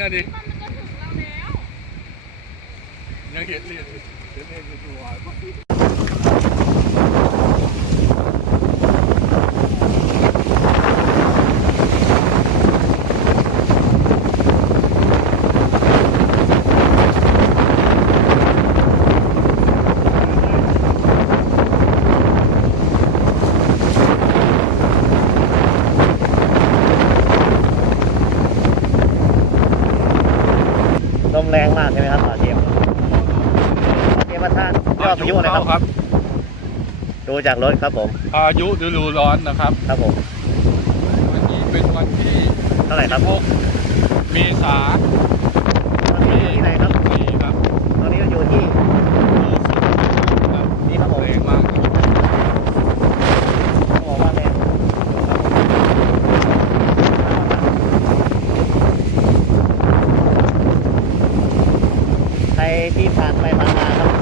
นะดิมันจะถึงเราแล้ว ยังเห็นเรียนอยู่ตัวลมแรงมากใช่ไหมครับต่อเทียมประธานยอดพายุอะไรครับดูจากรถครับผมพายุฤดูร้อนนะครับครับผมวันนี้เป็นวันที่เท่าไหร่ครับ16 เมษายนตอนนี้ที่ไหนครับนี่ครับตอนนี้เราอยู่ที่นี่ครับผมแรงมากบอกว่าแรงใครที่ผ่านไปผ่านมาครับ